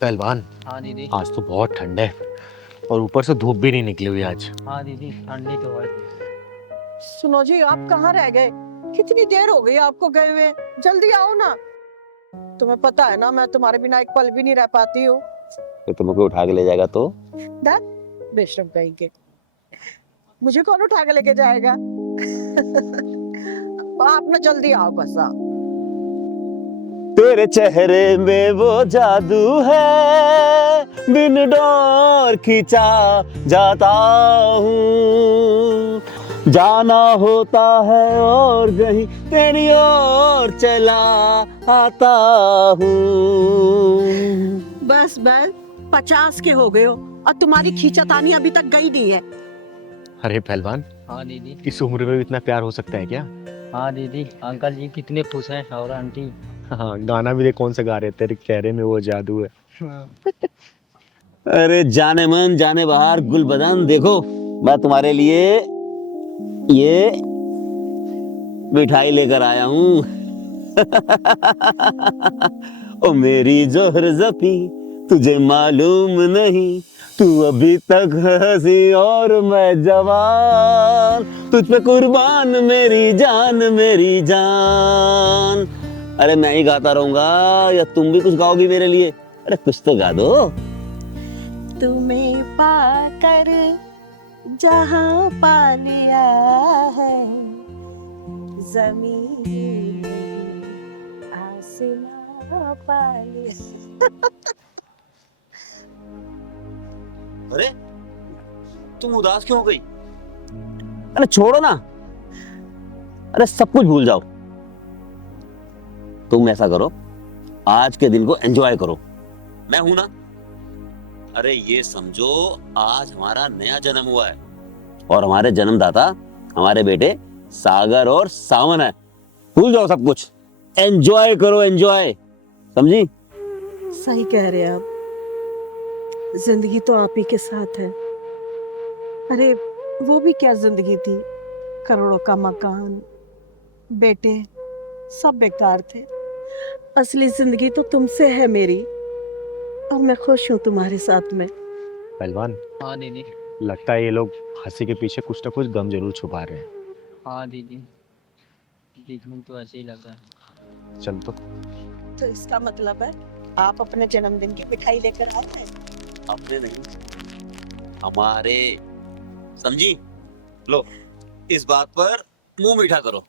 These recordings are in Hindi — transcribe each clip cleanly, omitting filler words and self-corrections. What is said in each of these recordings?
पहलवान, हाँ दीदी। आज तो बहुत ठंड है और ऊपर से धूप भी नहीं निकली हुई आज। हाँ दीदी, ठंडी तो है। सुनो जी, आप कहाँ रह गए? कितनी देर हो गई आपको गए हुए, जल्दी आओ ना। तुम्हें पता है ना, मैं तुम्हारे बिना एक पल भी नहीं रह पाती हूँ। तो तुमको उठा के ले जाएगा तो? बेशरम कहीं के, मुझे कौन उठा के लेके जाएगा? आप ना जल्दी आओ, बस आओ। तेरे चेहरे में वो जादू है, बिन डोर खींचा जाता हूँ, जाना होता है और कहीं तेरी ओर चला आता हूँ। बस 50 के हो गए हो और तुम्हारी खींचातानी अभी तक गई नहीं है। अरे पहलवान, हाँ दीदी। इस उम्र में भी इतना प्यार हो सकता है क्या? हाँ दीदी, अंकल जी कितने खुश हैं और आंटी। हाँ, गाना भी देख कौन सा गा रहे हैं, तेरे चेहरे में वो जादू है। अरे जाने मन जाने बाहर गुल बदन, देखो मैं तुम्हारे लिए ये मिठाई लेकर आया हूँ। ओ मेरी जोहर जफी, तुझे मालूम नहीं, तू अभी तक हंसी और मैं जवान, तुझ पे कुर्बान मेरी जान मेरी जान। अरे मैं ही गाता रहूंगा या तुम भी कुछ गाओगी मेरे लिए? अरे कुछ तो गा दो। तुम्हें पाकर जहां पा लिया है, ज़मीन आसमां पा लिया। अरे तुम उदास क्यों हो गई? अरे छोड़ो ना, अरे सब कुछ भूल जाओ। तुम ऐसा करो, आज के दिन को एंजॉय करो, मैं हूं ना। अरे ये समझो, आज हमारा नया जन्म हुआ है और हमारे जन्मदाता हमारे बेटे सागर और सावन है। भूल जाओ सब कुछ, एंजॉय करो, एंजॉय, समझी? सही कह रहे हैं आप, जिंदगी तो आप ही के साथ है। अरे वो भी क्या जिंदगी थी, करोड़ों का मकान, बेटे, सब बेकार थे। असली जिंदगी तो तुमसे है मेरी, और मैं खुश हूँ तुम्हारे साथ में। पहलवान, हाँ दीदी। लगता है ये लोग हंसी के पीछे कुछ ना कुछ गम जरूर छुपा रहे हैं। हाँ दीदी, देखने तो ऐसे ही लग रहा है। चल तो इसका मतलब है आप अपने जन्मदिन की मिठाई लेकर आते हैं? अपने नहीं, हमारे, समझी? लो, इस बात पर मुंह मीठा करो।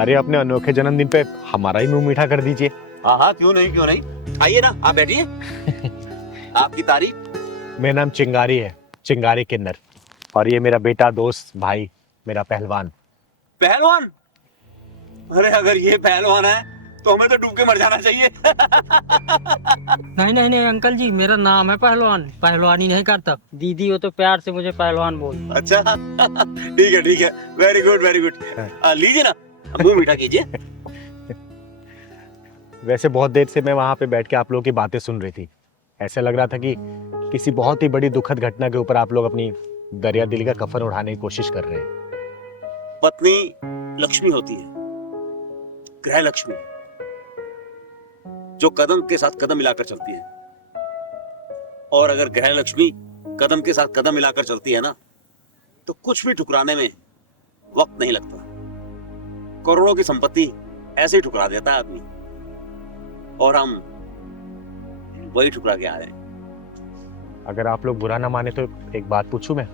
अरे अपने अनोखे जन्मदिन पे हमारा ही मुंह मीठा कर दीजिए। हाँ हाँ, क्यों नहीं क्यों नहीं, आइए ना, आप बैठिए। आपकी तारीफ। मेरा नाम चिंगारी है, चिंगारी किन्नर, और ये मेरा बेटा, दोस्त, भाई, मेरा पहलवान। पहलवान? अरे अगर ये पहलवान है तो हमें तो डूब के मर जाना चाहिए। नहीं नहीं नहीं अंकल जी, मेरा नाम है पहलवान, पहलवानी नहीं करता। दीदी हो तो प्यार से मुझे पहलवान बोल। अच्छा ठीक है, वेरी गुड वेरी गुड। लीजिए ना, मुंह मीठा कीजिए। वैसे बहुत देर से मैं वहां पे बैठ के आप लोगों की बातें सुन रही थी। ऐसा लग रहा था कि किसी बहुत ही बड़ी दुखद घटना के ऊपर आप लोग अपनी दरिया दिली का कफन उठाने की कोशिश कर रहे हैं। पत्नी लक्ष्मी होती है, ग्रह लक्ष्मी, जो कदम के साथ कदम मिलाकर चलती है। और अगर ग्रह लक्ष्मी कदम के साथ कदम मिलाकर चलती है ना, तो कुछ भी ठुकराने में वक्त नहीं लगता। करोड़ों की संपत्ति ऐसे ही ठुकरा देता है आदमी, और हम वही ठुकरा के आ रहे हैं। अगर आप लोग बुरा ना माने तो एक बात पूछूं मैं?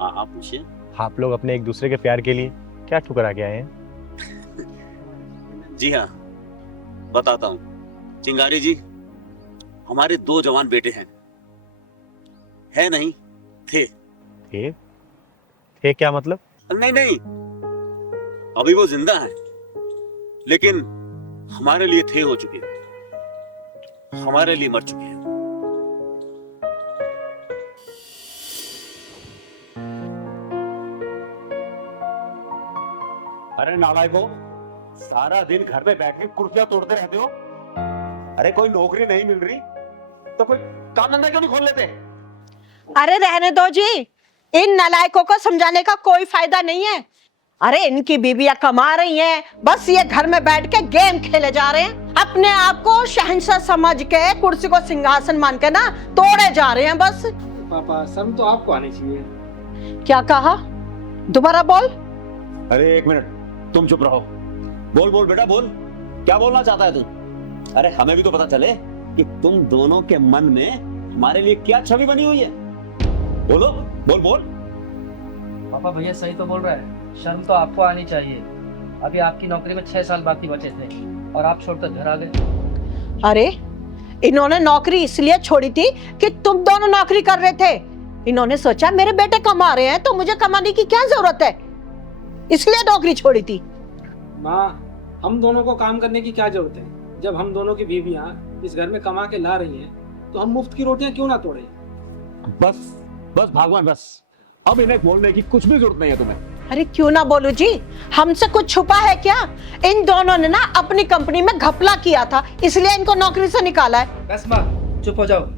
हाँ आप पूछिए। आप लोग अपने एक दूसरे के प्यार के लिए क्या ठुकरा के आए हैं? जी हाँ, बताता हूँ। चिंगारी जी, हमारे 2 जवान बेटे हैं। है नहीं, थे। थे क्या मतलब? नहीं, अभी वो जिंदा है, लेकिन हमारे लिए थे हो चुके हैं, हमारे लिए मर चुके हैं। अरे नालायकों, सारा दिन घर में बैठ के कुर्सियां तोड़ते रहते हो। अरे कोई नौकरी नहीं मिल रही तो कोई काम धंधा क्यों नहीं खोल लेते? अरे रहने दो जी, इन नालायकों को समझाने का कोई फायदा नहीं है। अरे इनकी बीबियां कमा रही हैं, बस ये घर में बैठ के गेम खेले जा रहे हैं। अपने आप को शहंशाह समझ के कुर्सी को सिंहासन मान के ना तोड़े जा रहे हैं बस। पापा शर्म तो आपको आनी चाहिए। क्या कहा? दोबारा बोल। अरे एक मिनट, तुम चुप रहो। बोल बोल बेटा बोल, क्या बोलना चाहता है तू? अरे हमें भी तो पता चले कि तुम दोनों के मन में हमारे लिए क्या छवि बनी हुई है। बोलो, बोल बोल। पापा भैया सही तो बोल रहा है, शर्म तो आपको आनी चाहिए। अभी आपकी नौकरी में 6 साल बाकी बचे थे और आप छोड़कर घर आ गए। अरे इन्होंने नौकरी इसलिए छोड़ी थी कि तुम दोनों नौकरी कर रहे थे। इन्होंने सोचा मेरे बेटे कमा रहे हैं तो मुझे कमाने की क्या जरूरत है, इसलिए नौकरी छोड़ी थी। माँ, हम दोनों को काम करने की क्या जरूरत है? जब हम दोनों की बीवियां इस घर में कमा के ला रही हैं, तो हम मुफ्त की रोटियां क्यों ना तोड़े? बस बस भगवान बस, अब इन्हें बोलने की कुछ भी जरूरत नहीं है तुम्हें। अरे क्यों ना बोलू जी, हमसे कुछ छुपा है क्या? इन दोनों ने ना अपनी कंपनी में घपला किया था, इसलिए इनको नौकरी से निकाला है। बस माँ चुप हो जाओ।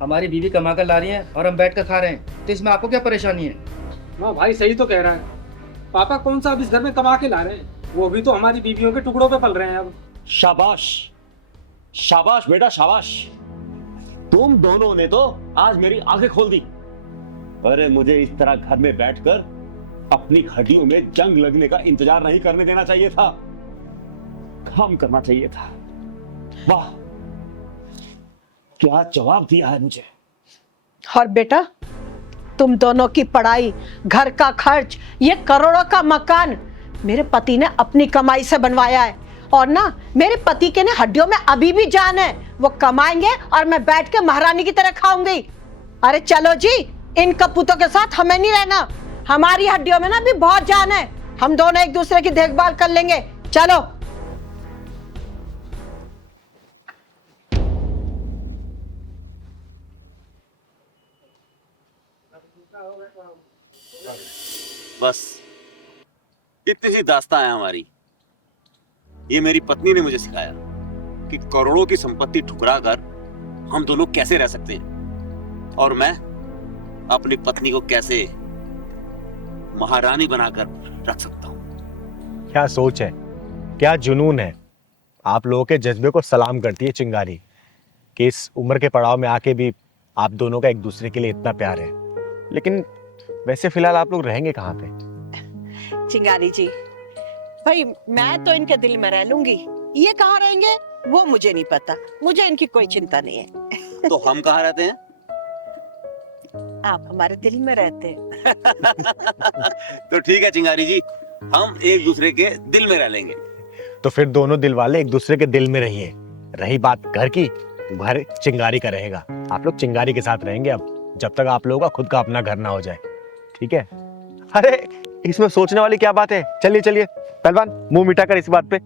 हमारी बीवी कमा कर ला रही है और हम बैठ कर खा रहे हैं, तो इसमें आपको क्या परेशानी है? माँ भाई सही तो कह रहा है। पापा कौन सा अब इस घर में कमा के ला रहे हैं, वो भी तो हमारी बीवियों के टुकड़ों पे पल रहे हैं अब। शाबाश शाबाश बेटा शाबाश, तुम दोनों ने तो आज मेरी आंखें खोल दी। अरे मुझे इस तरह घर में बैठकर अपनी हड्डियों में जंग लगने का इंतजार नहीं करने देना चाहिए था, काम करना चाहिए था। वाह, क्या जवाब दिया है मुझे। और बेटा तुम दोनों की पढ़ाई, घर का खर्च, ये करोड़ों का मकान मेरे पति ने अपनी कमाई से बनवाया है। और ना मेरे पति के ने हड्डियों में अभी भी जान है, वो कमाएंगे और मैं बैठ के महारानी की तरह खाऊंगी। अरे चलो जी, इन कपूतों के साथ हमें नहीं रहना, हमारी हड्डियों में ना भी बहुत जान है, हम दोनों एक दूसरे की देखभाल कर लेंगे। चलो। बस इतनी सी दास्तां है हमारी। ये मेरी पत्नी ने मुझे सिखाया कि करोड़ों की संपत्ति ठुकरा कर हम दोनों कैसे रह सकते हैं, और मैं अपनी पत्नी को कैसे महारानी बनाकर रख सकता हूं। क्या सोच है, क्या जुनून है। आप लोगों के जज्बे को सलाम करती है चिंगारी कि इस उम्र के पड़ाव में आके भी आप दोनों का एक दूसरे के लिए इतना प्यार है। लेकिन वैसे फिलहाल आप लोग रहेंगे कहाँ पे? चिंगारी जी, भाई मैं तो इनके दिल में रह लूंगी, ये कहाँ रहेंगे वो मुझे नहीं पता, मुझे इनकी कोई चिंता नहीं है। तो हम कहाँ रहते हैं? आप हमारे दिल में रहते हैं। तो ठीक है चिंगारी जी, हम एक दूसरे के दिल में रह लेंगे। तो फिर दोनों दिल वाले एक दूसरे के दिल में रहिए। रही बात घर की, घर चिंगारी का रहेगा। आप लोग चिंगारी के साथ रहेंगे अब, जब तक आप लोगों का खुद का अपना घर ना हो जाए, ठीक है? अरे इसमें सोचने वाली क्या बात है। चलिए चलिए पहलवान, मुंह मिटा कर इस बात पे।